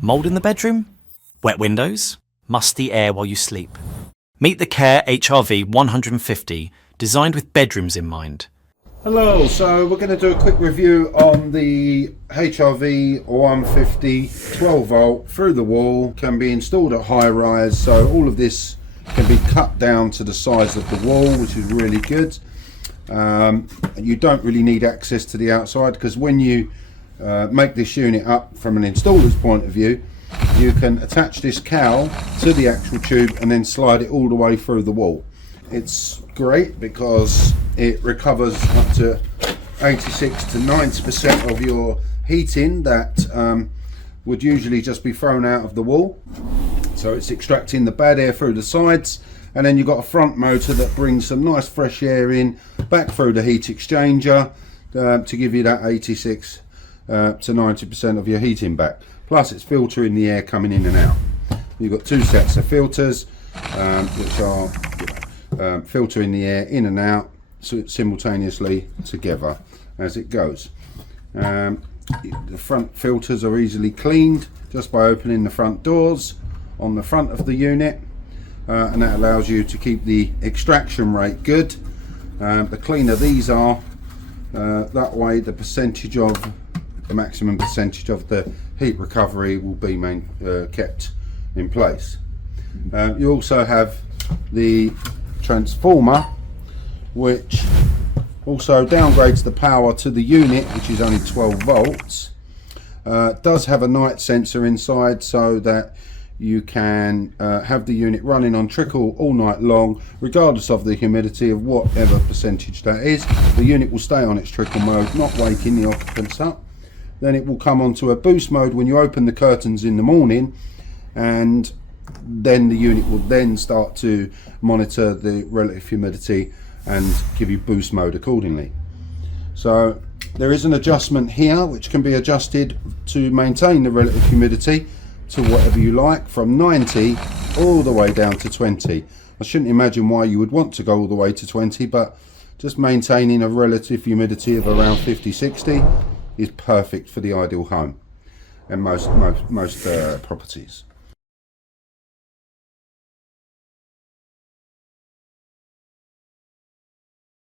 Mould in the bedroom? Wet windows? Musty air while you sleep? Meet the Kair HRV150, designed with bedrooms in mind. Hello, so we're going to do a quick review on the HRV150 12 volt through the wall. Can be installed at high rise, so all of this can be cut down to the size of the wall, which is really good. You don't really need access to the outside, because when you make this unit up from an installer's point of view, you can attach this cowl to the actual tube and then slide it all the way through the wall. It's great because it recovers up to 86 to 90% of your heating that would usually just be thrown out of the wall. So it's extracting the bad air through the sides, and then you've got a front motor that brings some nice fresh air in back through the heat exchanger to give you that 86 to 90% of your heating back. Plus it's filtering the air coming in and out. You've got two sets of filters which are filtering the air in and out simultaneously together as it goes. The front filters are easily cleaned just by opening the front doors on the front of the unit, and that allows you to keep the extraction rate good. The cleaner these are, that way the maximum percentage of the heat recovery will be kept in place. You also have the transformer, which also downgrades the power to the unit, which is only 12 volts. Does have a night sensor inside, so that you can have the unit running on trickle all night long, regardless of the humidity of whatever percentage that is. The unit will stay on its trickle mode, not waking the occupants up. Then it will come onto a boost mode when you open the curtains in the morning, and then the unit will then start to monitor the relative humidity and give you boost mode accordingly. So there is an adjustment here which can be adjusted to maintain the relative humidity to whatever you like, from 90 all the way down to 20. I shouldn't imagine why you would want to go all the way to 20, but just maintaining a relative humidity of around 50-60 is perfect for the ideal home and most properties.